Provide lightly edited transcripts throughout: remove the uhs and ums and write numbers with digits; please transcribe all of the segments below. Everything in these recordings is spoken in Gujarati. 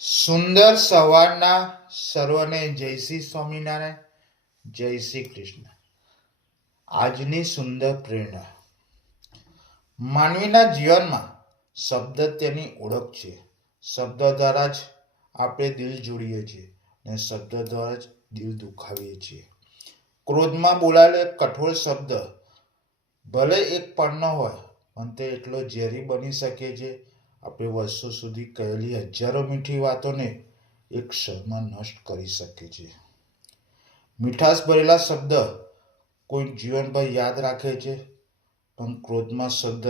સુંદર સવારના સર્વને જય શ્રી સ્વામિનારાયણ, જય શ્રી કૃષ્ણ. આજની સુંદર પ્રેરણા. માનવીના જીવનમાં શબ્દ તેની ઓળખ છે. શબ્દ દ્વારા જ આપણે દિલ જોડીએ છીએ અને શબ્દ દ્વારા જ દિલ દુખાવીએ છીએ. ક્રોધમાં બોલાયેલો એક કઠોર શબ્દ ભલે એક પળનો હોય પણ તે એટલો ઝેરી બની શકે છે. આપણે વર્ષો સુધી કહેલી હજારો મીઠી વાતોને એક ક્ષણમાં નષ્ટ કરી શકે છે. મીઠાશ ભરેલા શબ્દ કોઈ જીવનભર યાદ રાખે છે, પણ ક્રોધમાં શબ્દ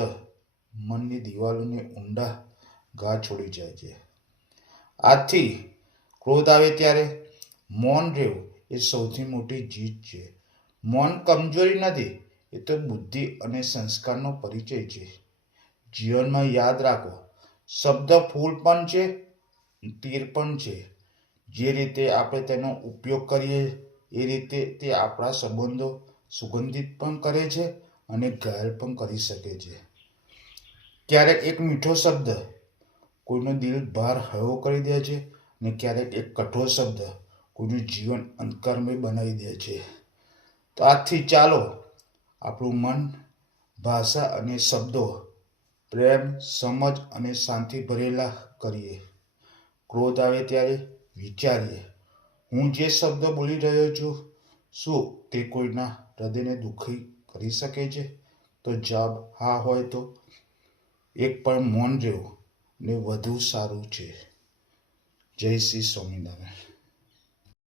મનની દિવાલોને ઊંડા ઘા છોડી જાય છે. આથી ક્રોધ આવે ત્યારે મૌન રહેવું એ સૌથી મોટી જીત છે. મૌન કમજોરી નથી, એ તો બુદ્ધિ અને સંસ્કારનો પરિચય છે. જીવનમાં યાદ રાખો, શબ્દ ફૂલ પણ છે, તીર પણ છે. જે રીતે આપણે તેનો ઉપયોગ કરીએ એ રીતે તે આપણા સંબંધો સુગંધિત પણ કરે છે અને ઘાયલ પણ કરી શકે છે. ક્યારેક એક મીઠો શબ્દ કોઈનું દિલ ભાર હળવો કરી દે છે અને ક્યારેક એક કઠોર શબ્દ કોઈનું જીવન અંધકારમય બનાવી દે છે. તો આજથી ચાલો આપણું મન, ભાષા અને શબ્દો પ્રેમ, સમજ અને શાંતિ ભરેલા કરીએ. ક્રોધ આવે ત્યારે વિચારીએ, હું જે શબ્દ બોલી રહ્યો છું, શું તે કોઈના હૃદયને દુઃખી કરી શકે છે? તો જવાબ હા હોય તો એક પણ મૌન રહેવું ને વધુ સારું છે. જય શ્રી સ્વામિનારાયણ.